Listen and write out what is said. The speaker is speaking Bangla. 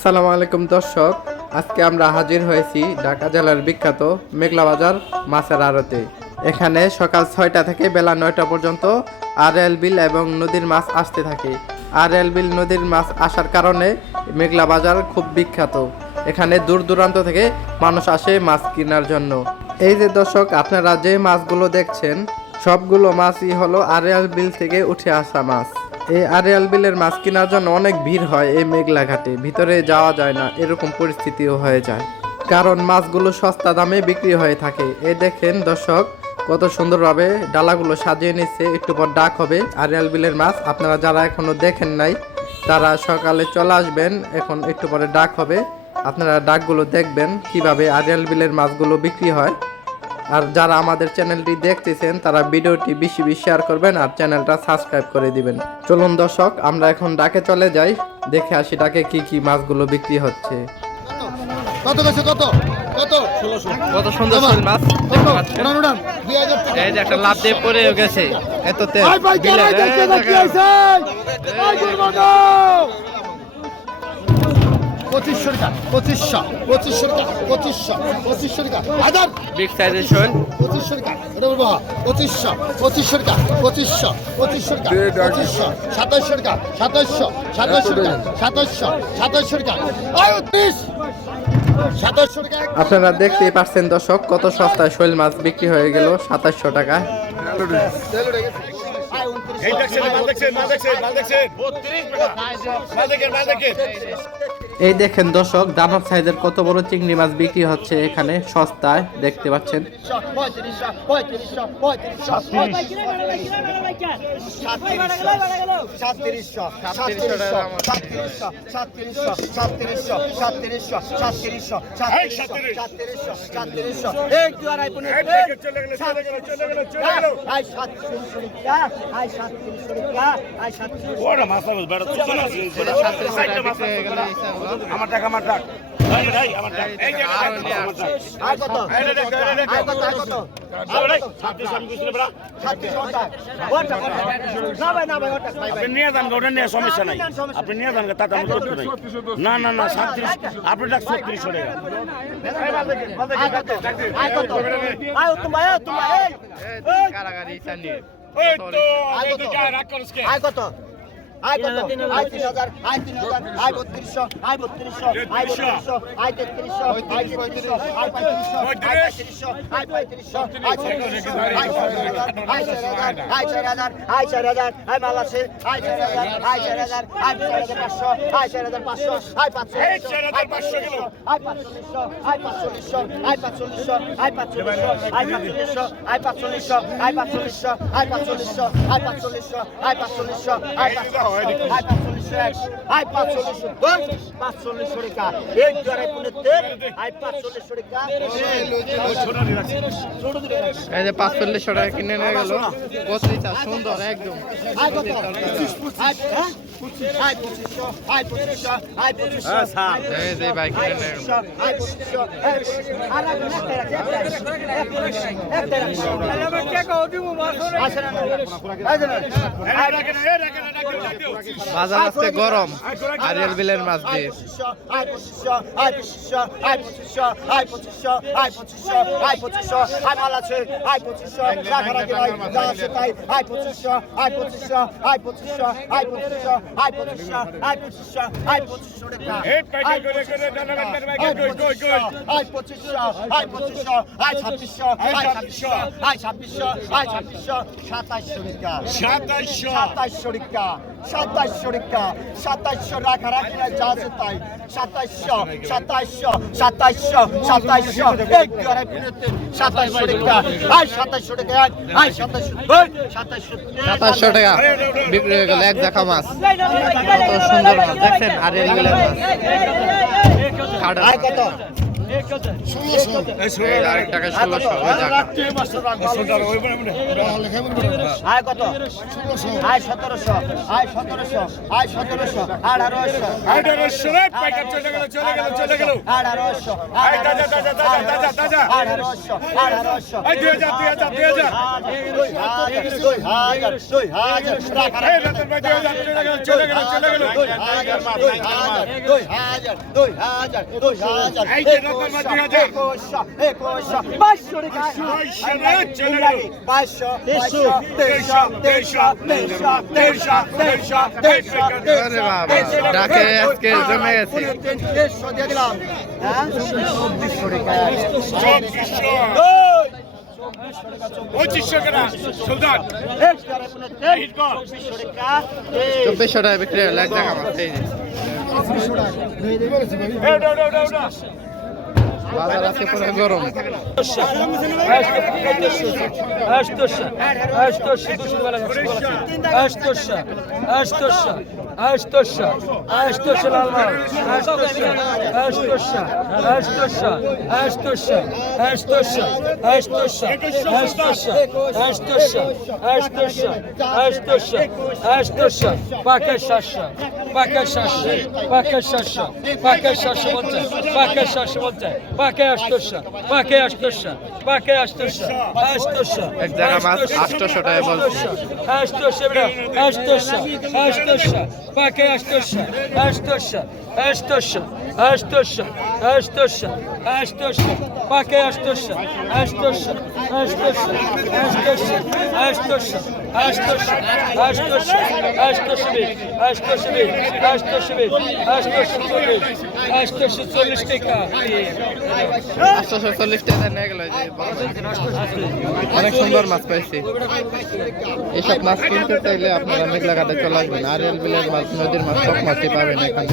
আসসালামু আলাইকুম দর্শক, আজকে আমরা হাজির হয়েছি ঢাকা জেলার বিখ্যাত মেঘলা বাজার মাছের আড়তে। এখানে সকাল 6টা থেকে বেলা 9টা পর্যন্ত আরএল বিল এবং নদীর মাছ আসতে থাকে। আরএল বিল নদীর মাছ আসার কারণে মেঘলা বাজার খুব বিখ্যাত। এখানে দূর দূরান্ত থেকে মানুষ আসে মাছ কেনার জন্য। এই যে দর্শক, আপনারা যে মাছগুলো দেখছেন সবগুলো মাছই হলো আরএল বিল থেকে উঠে আসা মাছ। এই আরএল বিলের মাছ কেনার জন্য অনেক ভিড় হয় এই মেঘলা ঘাটে, ভিতরে যাওয়া যায় না, এরকম পরিস্থিতিও হয়ে যায়, কারণ মাছগুলো সস্তা দামে বিক্রি হয়ে থাকে। এই দেখেন দর্শক, কত সুন্দরভাবে ডালাগুলো সাজিয়ে নিচ্ছে। একটু পর ডাক হবে আরএল বিলের মাছ। আপনারা যারা এখনো দেখেন নাই তারা সকালে চলে আসবেন, এখন একটু পরে ডাক হবে, আপনারা ডাকগুলো দেখবেন কিভাবে আরএল বিলের মাছগুলো বিক্রি হয়। আর যারা আমাদের চ্যানেলটি দেখতেছেন তারা ভিডিওটি বেশি বেশি শেয়ার করবেন আর চ্যানেলটা সাবস্ক্রাইব করে দিবেন। চলুন দর্শক, আমরা এখন ডাকে চলে যাই, দেখে আসি ডাকে কি কি মাছগুলো বিক্রি হচ্ছে। কত গেছে কত কত 1600 কত সুন্দর সুন্দর মাছ দেখতে পাচ্ছেন। এই যে একটা লাভ দিয়ে পড়ে গেছে, এত তেল বিলে কি আইছে আই গুরবানো 2500 টাকা 2500 টাকা 2500 টাকা আদার বিগ সাইজের শোল 2500 টাকা এটা বলবো 2500 টাকা 2500 টাকা 2700 টাকা 2700 টাকা 2700 টাকা আয় 2700 টাকা। আপনারা দেখতেই পাচ্ছেন দর্শক, কত সস্তায় শোল মাছ বিক্রি হয়ে গেল 2700 টাকা। এই দেখেন দর্শক, দানব সাইজের কত বড় চিংড়ি মাছ বিক্রি হচ্ছে এখানে সস্তায়, দেখতে পাচ্ছেন। আমার টাকা আমার টাকা আমার টাকা এই যে আর কত আর কত আর কত আরে 36 আমি কইছিল বড় 36 ওটা না ভাই না ভাই ওটা ভাই আপনি নিয়ে যান ওটা নিয়ে সমস্যা নাই, আপনি নিয়ে যান টাকা আমি করতে নাই। না না না 37 আপনি টাকা 36 টাকা আয় কত আয় তুমি আয় তুমি এই কারাগারি চানিয়ে এই তো আয় কত রাখ করছ কে আয় কত আয় কত আয় 3000 আয় 3000 আয় 3200 আয় 3200 আয় 3200 আয় 3300 আয় 3300 আয় 3500 আয় 3500 আয় 3600 আয় 4000 আয় 4000 আয় 4000 আয় মাল আছে আয় 4000 আয় 4000 আয় 4500 আয় 4500 আয় 4500 কিলো আয় 4500 আয় 4500 আয় 4500 আয় 4500 আয় 4500 আয় 4500 আয় 4500 আয় 4500 আয় 4500 আয় 4500 আয় 4500 আই 4500 টাকা এক জোড়ায় পুনেতে আই 500 টাকা এই যে 4500 টাকা কিনে নিয়ে গেল। কচলিটা সুন্দর একদম। আই কত আই হ্যাঁ 2500 আই 2500 আই 2500 আই 2500 এই যে ভাই কিনে নিয়ে গেল। আই 2500 আলা বাজার আজকে গরম আরএল বিলের মাছ দিয়ে। I 2500 I 2500 I 2500 I 2500 I 2500 I মাল আছে আই 2500 রাখা রাখি ভাই যা আছে তাই I 2500 I 2500 I 2500 I 2500 I 2500 I 2500 I 2500 টাকা এই পাইকারি করে করে দানা ভাই I 2500 I 2500 I 2600 I 2600 I 2600 I 2600 2700 টাকা 2700 টাকা 2700 টাকা 2700 রাখা রাখি ভাই যা আছে তাই 2700 এক করে কিনতে 2700 টাকা আই 2700 টাকা আই 2700 টাকা বিক্রি হয়ে গেল এক দেখা মাছ। কত সুন্দর মাছ দেখছেন আরএল বিলের মাছ। আই কত এই আরেক টাকা 1600 ওই টাকা আয় কত আয় 1700 আয় 1700 আয় 1700 1800 1800 পাইকার চলে গেল 1800 আয় দাদা আঠারোশো আয় 2000 এই রতন ভাই 2000 চলে গেল এই যে রতন ভাই 2000 আরে বাবা ডাকে আজকে জমে গেছে পঁচিশশো কেনা সুলতান 2400 টাকা বিক্রি হলো এক টাকা মাছ এই যে বাজার আছে পুরো গরম এক জায়গা মাছ 800 টাকা বলছে টাকা 840 টাকা নিয়ে গেল এই যে অনেক সুন্দর মাছ পাইছি এইসব মাছ কিনতে চাইলে আপনারা মেঘলাঘাটে চলে আসবেন আরএল বিলের মাছ নদীর মাছ সব মাছই পাবেন এখানে